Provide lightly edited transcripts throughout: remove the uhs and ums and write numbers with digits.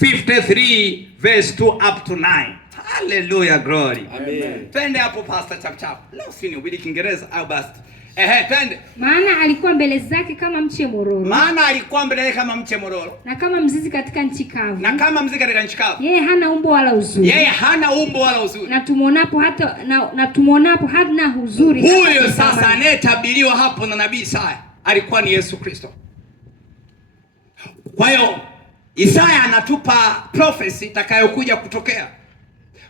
53 verse 2 up to 9. Hallelujah, glory. Amen. Twende hapo pastor chap chap. Leo sini ubidi Kiingereza au basi. Twende. Maana alikuwa mbele zake kama mche mororo. Maana alikuwa mbele yake kama mche mororo. Na kama mzizi katika nchi kavu. Na kama mzizi katika nchi kavu. Yeye hana umbo wala uzuri. Yeye hana umbo wala uzuri. Na tumuonapo hana uzuri. Huyo sasa anayetabiriwa hapo na nabii Isaya alikuwa ni Yesu Kristo. Kwa hiyo Isaya anatupa prophecy itakayokuja kutokea.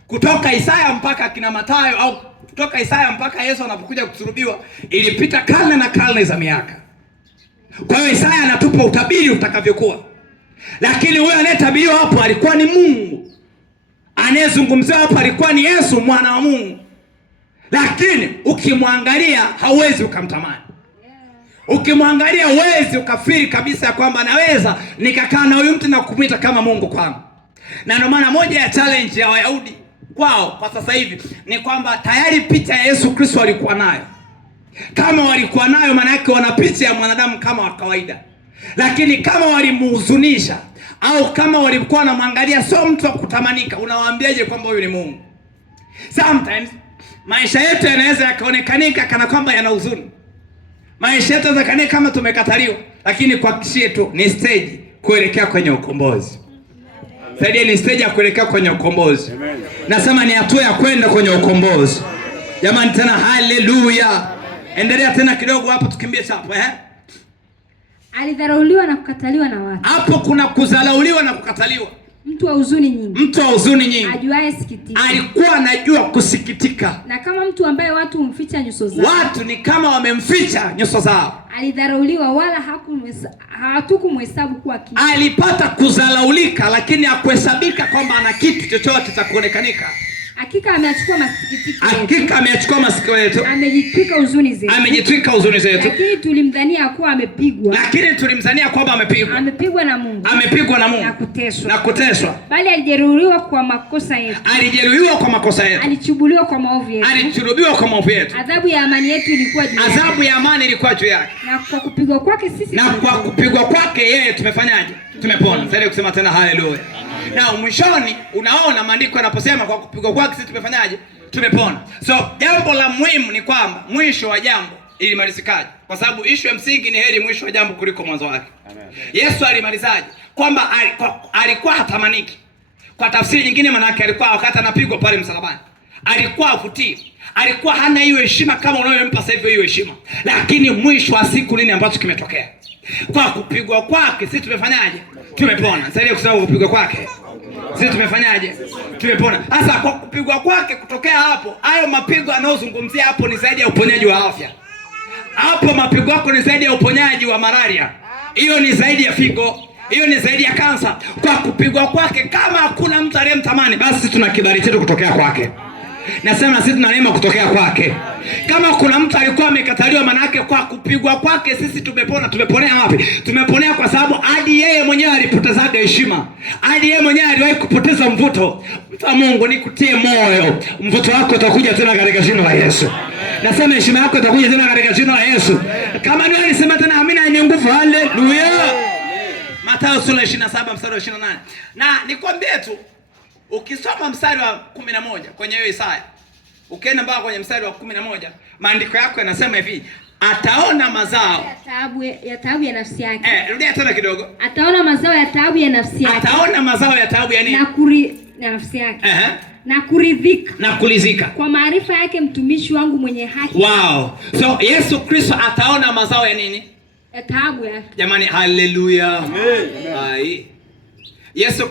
Kutoka Isaya mpaka kina Mathayo au kutoka Isaya mpaka Yesu anapokuja kusulubiwa ilipita karne na karne za miaka. Kwa hiyo Isaya anatupa utabiri utakavyokuwa. Lakini huyo anayetabiriwa hapo alikuwa ni Mungu. Anayezungumziwa hapo alikuwa ni Yesu mwana wa Mungu. Lakini ukimwangalia hauwezi ukamtamani. Ukimwangalia huwezi ukafiri kabisa kwamba naweza nikakaa na huyu mtu na kumwita kama Mungu kwangu. Na ndio maana moja ya challenge ya Wayahudi kwao kwa sasa hivi ni kwamba tayari picha ya Yesu Kristo walikuwa nayo. Kama walikuwa nayo maana yake wana picha ya mwanadamu kama wa kawaida. Lakini kama walimuhuzunisha au kama walikuwa wanamwangalia sio mtu wa kutamanika, unawaambiaje kwamba huyu ni Mungu? Sometimes maisha yetu yanaweza yakaonekanika kana kwamba yana huzuni. Maisha yetu yanaweza kama tumekataliwa, lakini kwa kishie tu ni stage kuelekea kwenye ukombozi. Saidia ni stage ya kuelekea kwenye ukombozi. Nasema ni hatua ya kwenda kwenye ukombozi. Jamani tena haleluya. Endelea tena kidogo hapo tukimbie hapo Alidharauliwa na kukataliwa na watu. Hapo kuna kudharauliwa na kukataliwa. Mtu wa huzuni nyingi. Mtu wa huzuni nyingi. Ajuaye sikitika. Alikuwa anajua kusikitika. Na kama mtu ambaye watu humficha nyuso zao. Watu ni kama wamemficha nyuso zao. Alidharauliwa wala hatukumhesabu kuwa kitu. Alipata kudharaulika lakini hakuhesabika kwamba ana kitu chochote cha kuonekanika. Hakika ameachukua masikitiko yetu. Hakika ameachukua masikitiko yetu. Amejitwika huzuni zetu. Amejitwika huzuni zetu. Lakini tulimdhania kuwa amepigwa. Lakini tulimdhania kwamba amepigwa. Amepigwa na Mungu. Amepigwa na Mungu. Na kuteswa. Bali alijeruhiwa kwa makosa yetu. Alijeruhiwa kwa makosa yetu. Alichubuliwa kwa maovu yetu. Alichubuliwa kwa maovu yetu. Adhabu ya amani yetu ilikuwa juu yake. Adhabu ya amani ilikuwa juu yake. Na kwa kupigwa kwake sisi. Na kwa kupigwa kwake yeye tumefanyaje? Tumepona. Sasa kusema tena haleluya. Na mwishoni unaona maandiko yanaposema kwa kupigwa kwake sisi tumefanyaje? Tumepona. So jambo la muhimu ni kwamba mwisho wa jambo ilimalizikaje? Kwa sababu issue ya msingi ni heri mwisho wa jambo kuliko mwanzo wake. Amen. Yesu alimalizaje? Kwamba alikuwa hatamaniki. Kwa tafsiri nyingine maana yake alikuwa wakati anapigwa pale msalabani alikuwa afutii. Alikuwa hana hiyo heshima kama unayompa sasa hivi hiyo heshima. Lakini mwisho wa siku nini ambacho kimetokea? Kwa kupigwa kwake sisi tumefanyaje? Tumepona. Sasa ile kusema kupigwa kwake sisi tumefanyaje? Tumepona. Sasa kwa kupigwa kwake kutokea hapo, hayo mapigo anayozungumzia hapo ni zaidi ya uponyaji wa afya. Hapo mapigo yako ni zaidi ya uponyaji wa malaria. Hiyo ni zaidi ya figo. Hiyo ni zaidi ya kansa. Kwa kupigwa kwake kama hakuna mtu aliyemtamani, basi tuna kibali chetu kutokea kwake. Nasema sisi tuna neema kutokea kwake. Kama kuna mtu alikuwa amekataliwa, manake kwa kupigwa kwake sisi tumepona. Tumeponea wapi? Tumeponea kwa sababu hadi yeye mwenyewe alipoteza heshima. Hadi yeye mwenyewe aliwahi kupoteza mvuto. Mtu wa Mungu nikutie moyo. Mvuto wako utakuja tena katika jina la Yesu. Nasema heshima yako itakuja tena katika jina la Yesu. Kama ndio alisema tena amina yenye nguvu. Haleluya. Mathayo sura 27 mstari wa 28. Na nikwambie tu ukisoma mstari wa 11 kwenye hiyo Isaya, ukienda mpaka kwenye mstari wa 11, maandiko yako yanasema hivi, ataona mazao ya taabu ya nafsi yake. Rudia tena kidogo. Ataona mazao ya taabu ya nafsi yake. Ataona mazao ya taabu ya nini? Na nafsi yake. Na kuridhika. Na kulizika. Kwa maarifa yake mtumishi wangu mwenye haki. Wow. So Yesu Kristo ataona mazao ya nini? Ya taabu yake. Jamani haleluya. Amen. Yesu Kristo